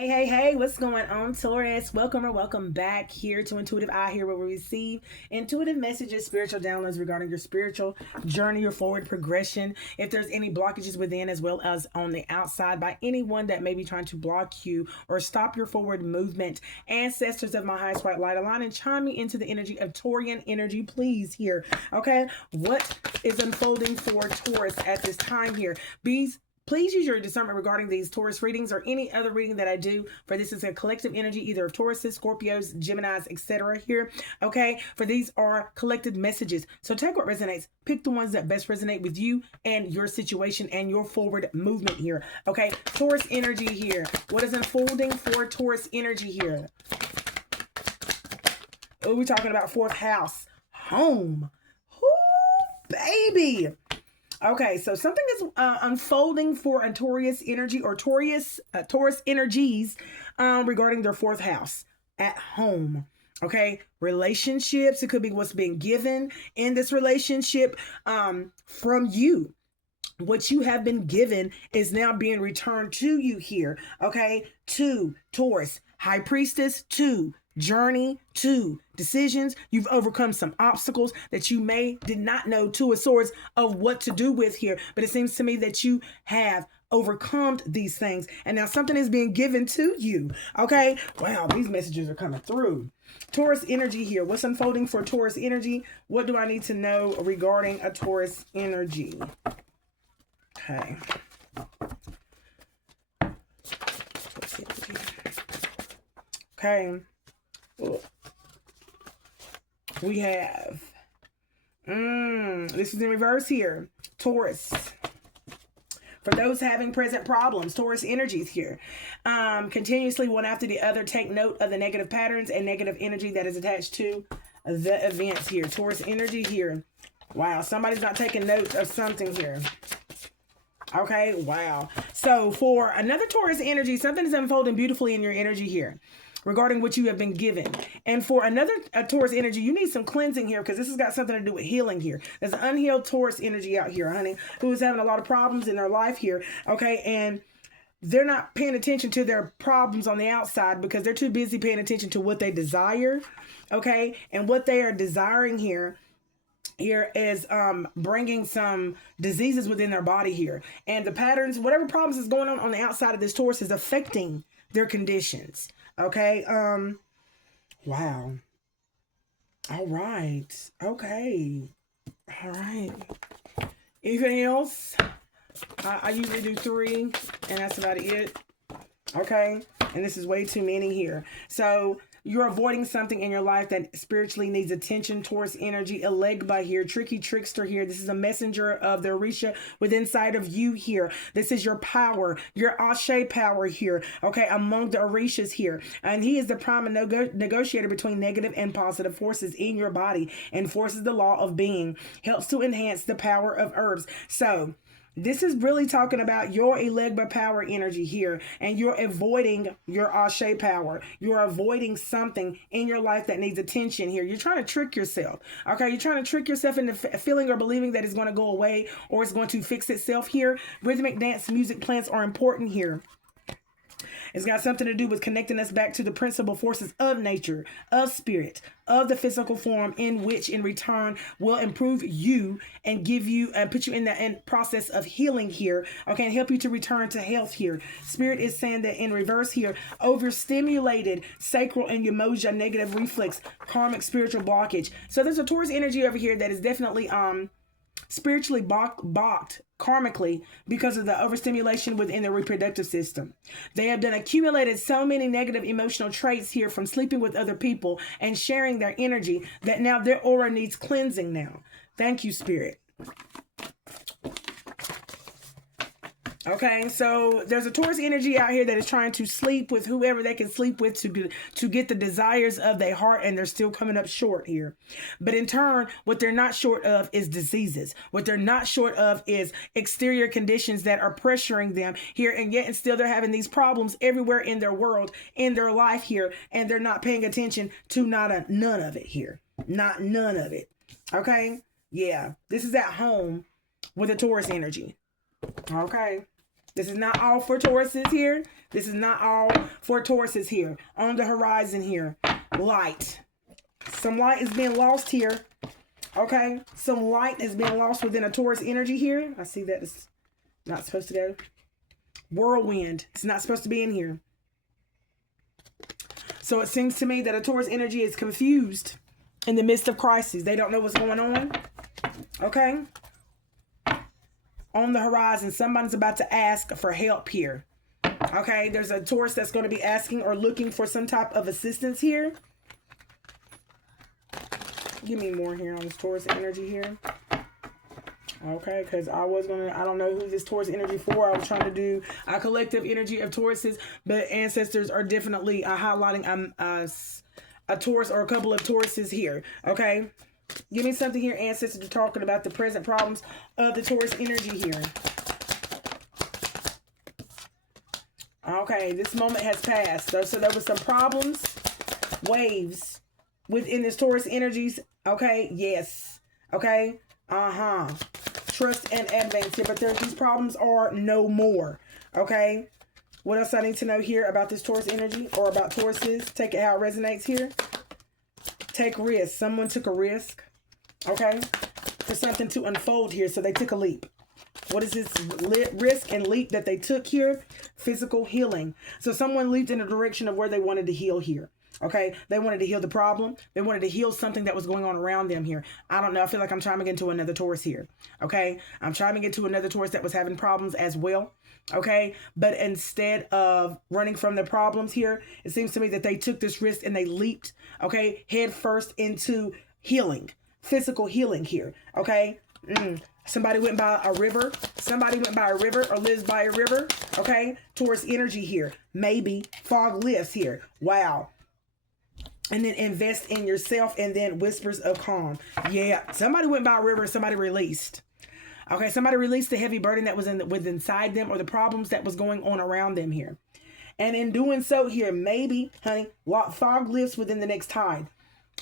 Hey, what's going on, Taurus? Welcome or welcome back here to Intuitive Eye, here where we receive intuitive messages, spiritual downloads regarding your spiritual journey, your forward progression. If there's any blockages within as well as on the outside by anyone that may be trying to block you or stop your forward movement, ancestors of my highest white light, align and chime me into the energy of Taurian energy, please, here. Okay, what is unfolding for Taurus at this time here? Please use your discernment regarding these Taurus readings or any other reading that I do. For this is a collective energy, either of Tauruses, Scorpios, Geminis, etc. here. Okay, for these are collected messages. So take what resonates. Pick the ones that best resonate with you and your situation and your forward movement here. Okay, Taurus energy here. What is unfolding for Taurus energy here? Oh, we're talking about fourth house, home. Ooh, baby. Okay, so something is unfolding for a Taurus energy or Taurus energies regarding their fourth house at home. Okay, relationships. It could be what's being given in this relationship from you. What you have been given is now being returned to you here. Okay, to Taurus, High Priestess, to journey, to decisions. You've overcome some obstacles that you did not know, Two of Swords, of what to do with here. But it seems to me that you have overcome these things and now something is being given to you. Okay, wow, these messages are coming through. Taurus energy here. What's unfolding for Taurus energy? What do I need to know regarding a Taurus energy? Okay. Okay. We have this is in reverse here. Taurus. For those having present problems, Taurus energies here. Continuously, one after the other, take note of the negative patterns and negative energy that is attached to the events here. Taurus energy here. Wow, somebody's not taking note of something here. Okay, wow. So for another Taurus energy, something is unfolding beautifully in your energy here regarding what you have been given. And for another Taurus energy, you need some cleansing here because this has got something to do with healing here. There's an unhealed Taurus energy out here, honey, who is having a lot of problems in their life here. Okay, and they're not paying attention to their problems on the outside because they're too busy paying attention to what they desire. Okay, and what they are desiring here is bringing some diseases within their body here, and the patterns, whatever problems is going on the outside of this Taurus is affecting their conditions. Okay, wow. All right. Okay. All right. Anything else? I usually do 3 and that's about it. Okay, and this is way too many here. So you're avoiding something in your life that spiritually needs attention. Taurus energy, Elegba here, tricky trickster here. This is a messenger of the orisha within inside of you here. This is your power, your Ashe power here. Okay, among the orishas here, and he is the prime negotiator between negative and positive forces in your body, enforces the law of being, helps to enhance the power of herbs. So this is really talking about your Elegba power energy here, and you're avoiding your Ashe power. You're avoiding something in your life that needs attention here. You're trying to trick yourself. Okay, you're trying to trick yourself into feeling or believing that it's going to go away or it's going to fix itself here. Rhythmic dance music plants are important here. It's got something to do with connecting us back to the principal forces of nature, of spirit, of the physical form, in which in return will improve you and give you and put you in the process of healing here. Okay, and help you to return to health here. Spirit is saying that in reverse here, overstimulated sacral and Umoja negative reflex, karmic spiritual blockage. So there's a Taurus energy over here that is definitely spiritually balked karmically because of the overstimulation within the reproductive system. They have done accumulated so many negative emotional traits here from sleeping with other people and sharing their energy that now their aura needs cleansing now. Thank you, Spirit. Okay, so there's a Taurus energy out here that is trying to sleep with whoever they can sleep with to get the desires of their heart, and they're still coming up short here. But in turn, what they're not short of is diseases. What they're not short of is exterior conditions that are pressuring them here, and yet and still they're having these problems everywhere in their world, in their life here, and they're not paying attention to none of it here. Not none of it. Okay? Yeah, this is at home with a Taurus energy. Okay. This is not all for Tauruses here. This is not all for Tauruses here. On the horizon here. Light. Some light is being lost here. Okay. Some light is being lost within a Taurus energy here. I see that it's not supposed to go. Whirlwind. It's not supposed to be in here. So it seems to me that a Taurus energy is confused in the midst of crises. They don't know what's going on. Okay. On the horizon, somebody's about to ask for help here. Okay. There's a Taurus that's going to be asking or looking for some type of assistance here. Give me more here on this Taurus energy here. Okay, because I don't know who this Taurus energy for. I was trying to do a collective energy of Tauruses, but ancestors are definitely highlighting a Taurus or a couple of Tauruses here. Okay, give me something here, ancestors, talking about the present problems of the Taurus energy here. Okay, this moment has passed. So there was some problems, waves within this Taurus energies. Okay, yes. Okay, trust and advance here, but these problems are no more. Okay, what else I need to know here about this Taurus energy or about Tauruses? Take it how it resonates here. Take risk. Someone took a risk, okay, for something to unfold here, so they took a leap. What is this risk and leap that they took here? Physical healing. So someone leaped in the direction of where they wanted to heal here. Okay, they wanted to heal the problem. They wanted to heal something that was going on around them here. I don't know. I feel like I'm chiming into another Taurus here. Okay, I'm chiming into another Taurus that was having problems as well. Okay, but instead of running from the problems here, it seems to me that they took this risk and they leaped, okay, head first into healing, physical healing here. Okay, somebody went by a river. Somebody went by a river or lives by a river. Okay, Taurus energy here. Maybe fog lifts here. Wow. And then invest in yourself, and then whispers of calm. Yeah, somebody went by a river, somebody released. Okay, somebody released the heavy burden that was inside them, or the problems that was going on around them here. And in doing so here, maybe, honey, fog lifts within the next tide.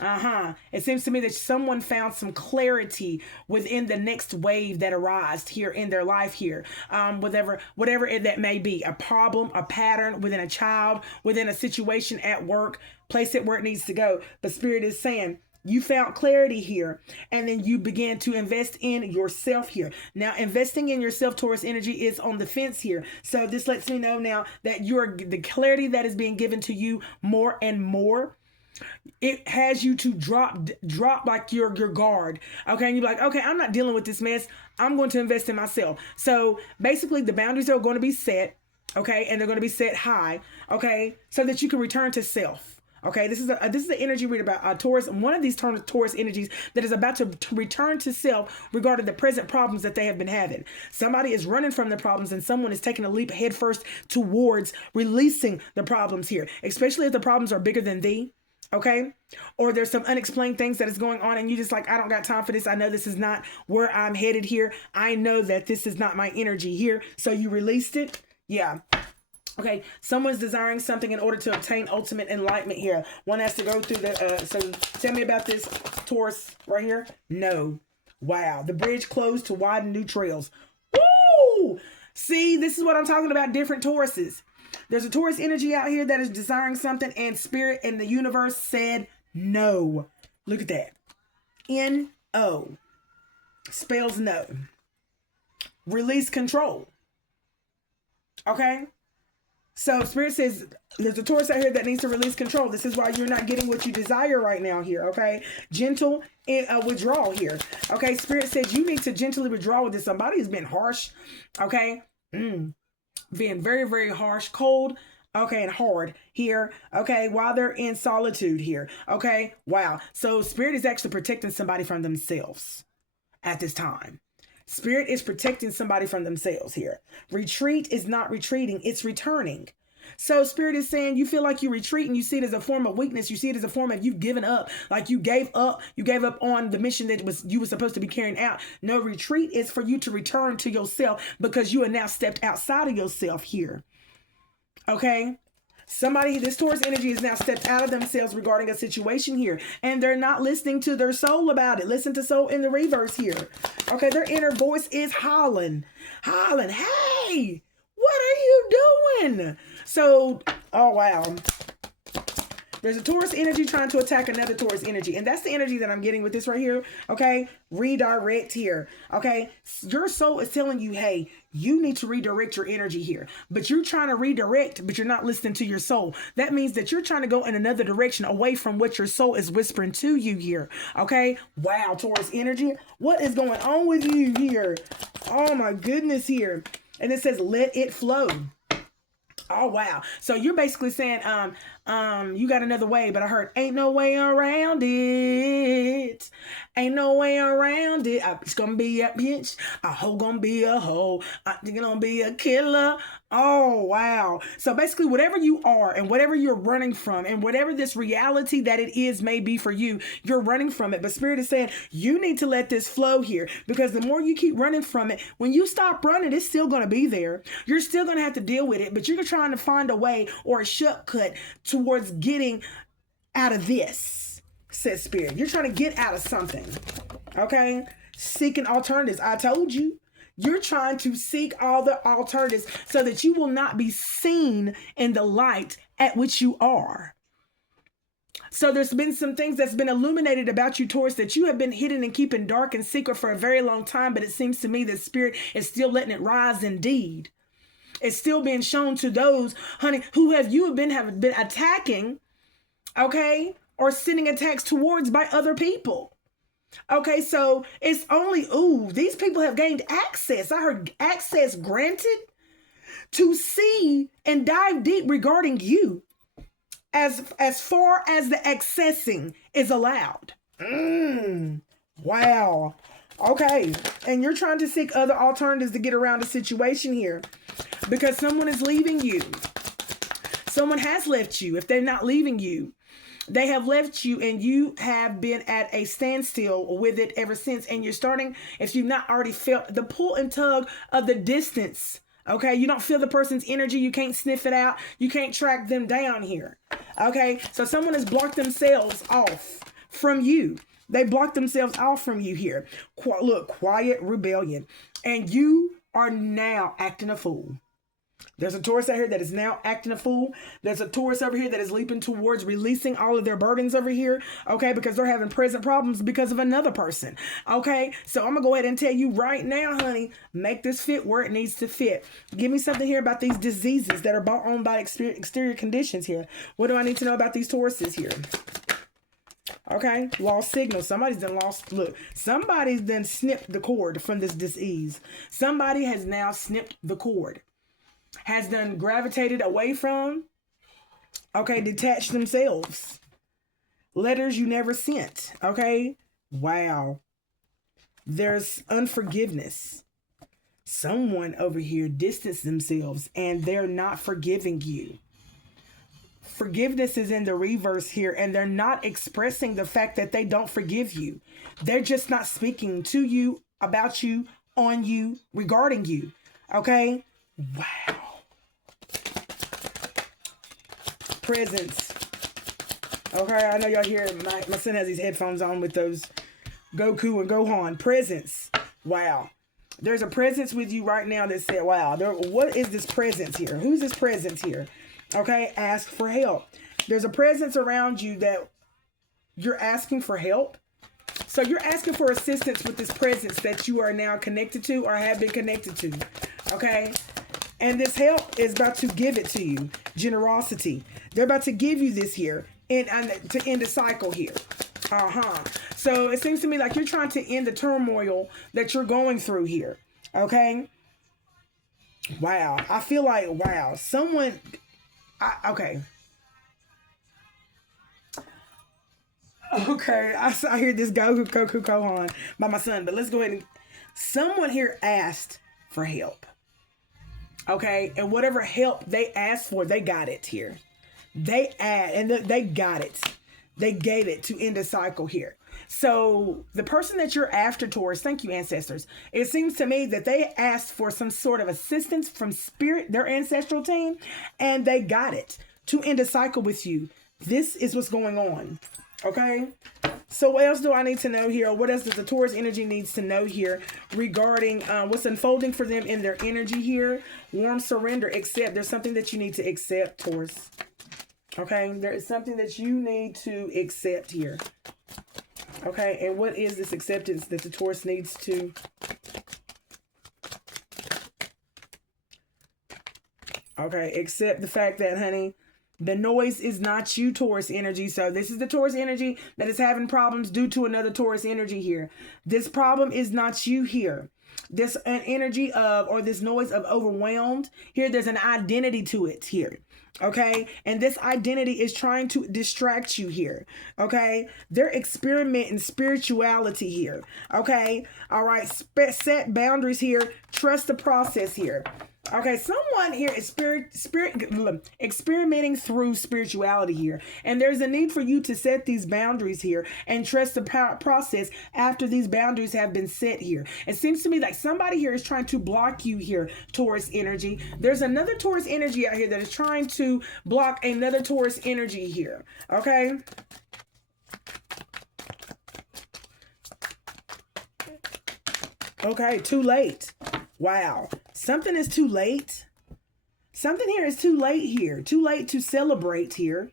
It seems to me that someone found some clarity within the next wave that arose here in their life here. Whatever that may be, a problem, a pattern within a child, within a situation at work, place it where it needs to go. But Spirit is saying, you found clarity here, and then you began to invest in yourself here. Now, investing in yourself, Taurus energy, is on the fence here. So this lets me know now that the clarity that is being given to you more and more, it has you to drop like your guard. Okay, and you're like, okay, I'm not dealing with this mess. I'm going to invest in myself. So basically, the boundaries are going to be set. Okay, and they're going to be set high. Okay, so that you can return to self. Okay, this is the energy read about Taurus. One of these Taurus energies that is about to return to self regarding the present problems that they have been having. Somebody is running from the problems, and someone is taking a leap headfirst towards releasing the problems here, especially if the problems are bigger than thee. Okay, or there's some unexplained things that is going on, and you just like, I don't got time for this. I know this is not where I'm headed here. I know that this is not my energy here. So you released it. Yeah. Okay, someone's desiring something in order to obtain ultimate enlightenment here. One has to go through the, so tell me about this Taurus right here. No. Wow. The bridge closed to widen new trails. Woo! See, this is what I'm talking about, different Tauruses. There's a Taurus energy out here that is desiring something, and Spirit and the universe said no. Look at that. N-O. Spells no. Release control. Okay? So Spirit says there's a Taurus out here that needs to release control. This is why you're not getting what you desire right now here, okay? Gentle withdrawal here. Okay, Spirit says you need to gently withdraw with this. Somebody has been harsh, okay? Being very, very harsh, cold, okay, and hard here, okay, while they're in solitude here, okay? Wow. So Spirit is actually protecting somebody from themselves at this time. Spirit is protecting somebody from themselves here. Retreat is not retreating, it's returning. So Spirit is saying you feel like you retreat and you see it as a form of weakness. You see it as a form of you've given up, like you gave up on the mission that you were supposed to be carrying out. No, retreat is for you to return to yourself because you are now stepped outside of yourself here. Okay? This Taurus energy is now stepped out of themselves regarding a situation here, and they're not listening to their soul about it. Listen to soul in the reverse here. Okay, their inner voice is hollering, hey, what doing? So, oh, wow. There's a Taurus energy trying to attack another Taurus energy. And that's the energy that I'm getting with this right here. Okay. Redirect here. Okay. Your soul is telling you, hey, you need to redirect your energy here. But you're trying to redirect, but you're not listening to your soul. That means that you're trying to go in another direction away from what your soul is whispering to you here. Okay. Wow, Taurus energy. What is going on with you here? Oh my goodness here. And it says, let it flow. Oh, wow. So you're basically saying, you got another way, but I heard ain't no way around it. Ain't no way around it. It's going to be a bitch. A hoe going to be a hoe. You're going to be a killer. Oh, wow. So basically whatever you are and whatever you're running from and whatever this reality that it is may be for you, you're running from it. But Spirit is saying you need to let this flow here, because the more you keep running from it, when you stop running, it's still going to be there. You're still going to have to deal with it, but you're trying to find a way or a shortcut towards getting out of this, says Spirit. You're trying to get out of something. Okay? Seeking alternatives. I told you. You're trying to seek all the alternatives so that you will not be seen in the light at which you are. So there's been some things that's been illuminated about you, Taurus, that you have been hidden and keeping dark and secret for a very long time. But it seems to me that Spirit is still letting it rise indeed. It's still being shown to those, honey, who have been attacking, okay, or sending attacks towards by other people. Okay, so it's only, these people have gained access. I heard access granted to see and dive deep regarding you as far as the accessing is allowed. Wow. Okay, and you're trying to seek other alternatives to get around the situation here because someone is leaving you. Someone has left you. If they're not leaving you, they have left you, and you have been at a standstill with it ever since. And you're starting, if you've not already felt the pull and tug of the distance, okay? You don't feel the person's energy. You can't sniff it out. You can't track them down here, okay? So someone has blocked themselves off from you. They blocked themselves off from you here. Look, quiet rebellion. And you are now acting a fool. There's a Taurus out here that is now acting a fool. There's a Taurus over here that is leaping towards releasing all of their burdens over here, okay, because they're having present problems because of another person, okay? So I'm going to go ahead and tell you right now, honey, make this fit where it needs to fit. Give me something here about these diseases that are brought on by exterior conditions here. What do I need to know about these Tauruses here? Okay, lost signal. Somebody's done snipped the cord from this disease. Somebody has now snipped the cord. Has done gravitated away from, okay, detached themselves. Letters you never sent, okay? Wow. There's unforgiveness. Someone over here distanced themselves and they're not forgiving you. Forgiveness is in the reverse here, and they're not expressing the fact that they don't forgive you. They're just not speaking to you, about you, on you, regarding you, okay? Wow. Presence. Okay, I know y'all hear my son has these headphones on with those Goku and Gohan. Presence. Wow. There's a presence with you right now that said, wow, what is this presence here? Who's this presence here? Okay, ask for help. There's a presence around you that you're asking for help. So you're asking for assistance with this presence that you are now connected to or have been connected to. Okay? And this help is about to give it to you. Generosity. They're about to give you this here and to end the cycle here. So it seems to me like you're trying to end the turmoil that you're going through here. Okay? Wow. I feel like, wow. Okay. Okay. I hear this Goku Gohan by my son, but let's go ahead and... Someone here asked for help. Okay, and whatever help they asked for, they got it here. They got it. They gave it to end a cycle here. So the person that you're after, Taurus, thank you, ancestors. It seems to me that they asked for some sort of assistance from Spirit, their ancestral team, and they got it to end a cycle with you. This is what's going on. Okay? So what else do I need to know here? What else does the Taurus energy needs to know here regarding what's unfolding for them in their energy here? Warm surrender, accept. There's something that you need to accept, Taurus. Okay, there is something that you need to accept here. Okay, and what is this acceptance that the Taurus needs to... Okay, accept the fact that, honey, the noise is not you, Taurus energy. So this is the Taurus energy that is having problems due to another Taurus energy here. This problem is not you here. This an energy of, or this noise of overwhelmed. Here, there's an identity to it here. Okay, and this identity is trying to distract you here. Okay, they're experimenting spirituality here. Okay, all right, set boundaries here. Trust the process here. Okay, someone here is experimenting through spirituality here. And there's a need for you to set these boundaries here and trust the process after these boundaries have been set here. It seems to me like somebody here is trying to block you here, Taurus energy. There's another Taurus energy out here that is trying to block another Taurus energy here. Okay? Okay, too late. Wow. Something is too late. Something here is too late here. Too late to celebrate here.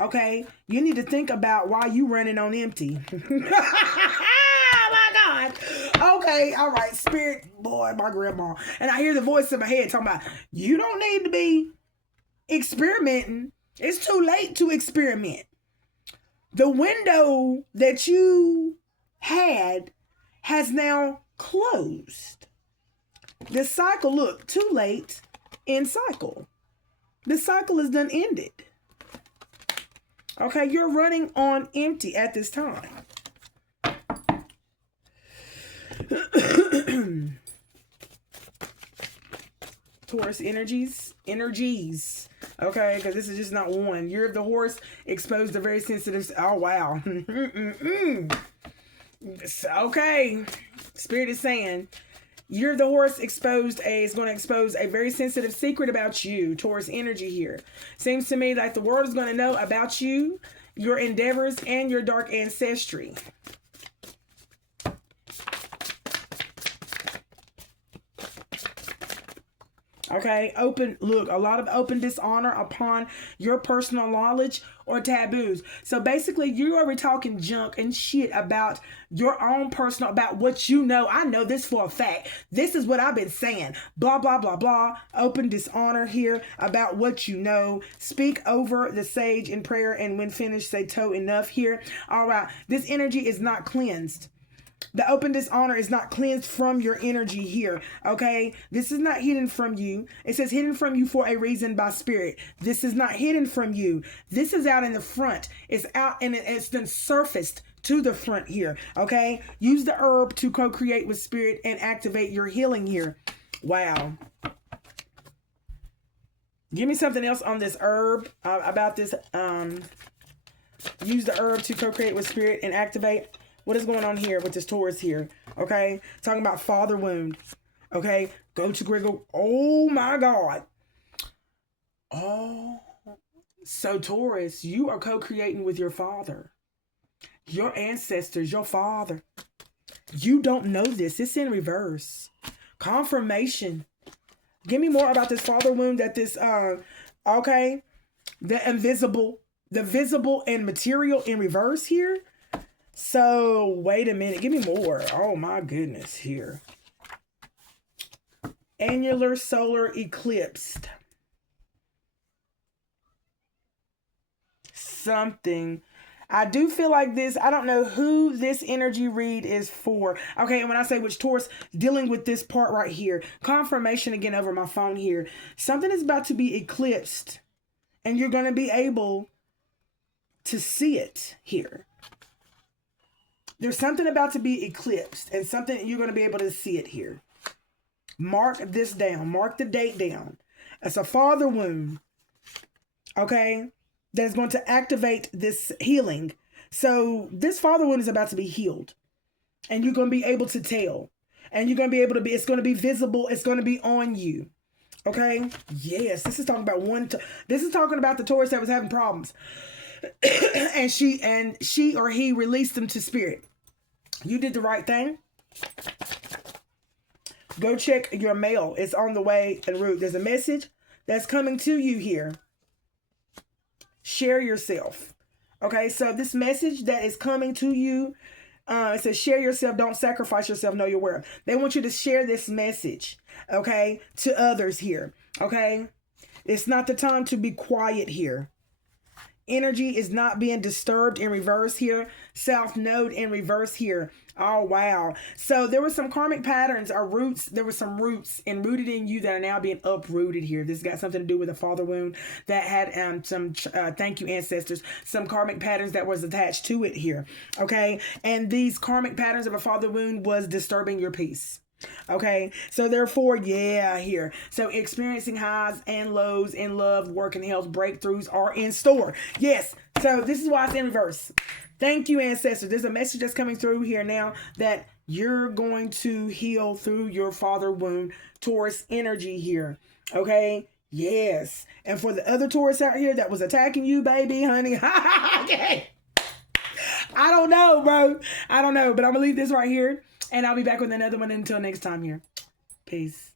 Okay. You need to think about why you running on empty. Oh my God. Okay. All right. Spirit, boy, my grandma. And I hear the voice in my head talking about, you don't need to be experimenting. It's too late to experiment. The window that you had has now closed. The cycle, look, too late in cycle. The cycle is done ended. Okay, you're running on empty at this time. Taurus energies. Okay, because this is just not one. Year of the horse exposed to very sensitive. Oh, wow. Okay. Spirit is saying, Year of the horse is going to expose a very sensitive secret about you, Taurus energy here. Seems to me like the world is going to know about you, your endeavors, and your dark ancestry. Okay, look, a lot of open dishonor upon your personal knowledge or taboos. So basically, you're already talking junk and shit about your own personal, about what you know. I know this for a fact. This is what I've been saying. Blah, blah, blah, blah. Open dishonor here about what you know. Speak over the sage in prayer, and when finished, say toe enough here. All right, this energy is not cleansed. The open dishonor is not cleansed from your energy here, okay? This is not hidden from you. It says hidden from you for a reason by spirit. This is not hidden from you. This is out in the front. It's out and it's been surfaced to the front here, okay? Use the herb to co-create with spirit and activate your healing here. Wow. Give me something else on this herb, about this. Use the herb to co-create with spirit and activate. What is going on here with this Taurus here? Okay. Talking about father wound. Okay. Go to Gregor. Oh my God. Oh. So Taurus, you are co-creating with your father. Your ancestors, your father. You don't know this. It's in reverse. Confirmation. Give me more about this father wound that this, okay. The invisible, the visible and material in reverse here. So, wait a minute. Give me more. Oh, my goodness. Here. Annular solar eclipsed. Something. I do feel like this. I don't know who this energy read is for. Okay, and when I say which Taurus, dealing with this part right here. Confirmation again over my phone here. Something is about to be eclipsed. And you're going to be able to see it here. There's something about to be eclipsed and something you're going to be able to see it here. Mark this down. Mark the date down. It's a father wound. Okay. That is going to activate this healing. So this father wound is about to be healed. And you're going to be able to tell. And you're going to be able to be, it's going to be visible. It's going to be on you. Okay. Yes. This is talking about this is talking about the Taurus that was having problems. and she or he released them to spirit. You did the right thing. Go check your mail. It's on the way en route. There's a message that's coming to you here. Share yourself. Okay, so this message that is coming to you, it says share yourself, don't sacrifice yourself, know your worth. They want you to share this message, okay, to others here, okay? It's not the time to be quiet here. Energy is not being disturbed in reverse here. South node in reverse here. Oh, wow. So there were some karmic patterns or roots. There were some roots rooted in you that are now being uprooted here. This got something to do with a father wound that had some, thank you ancestors, some karmic patterns that was attached to it here. Okay. And these karmic patterns of a father wound was disturbing your peace. Okay, so therefore, yeah, here. So experiencing highs and lows in love, work, and health breakthroughs are in store. Yes, so this is why it's in reverse. Thank you, ancestors. There's a message that's coming through here now that you're going to heal through your father wound. Taurus energy here. Okay, yes. And for the other Taurus out here that was attacking you, baby, honey. Okay. I don't know, bro. I don't know, but I'm going to leave this right here. And I'll be back with another one until next time here. Peace.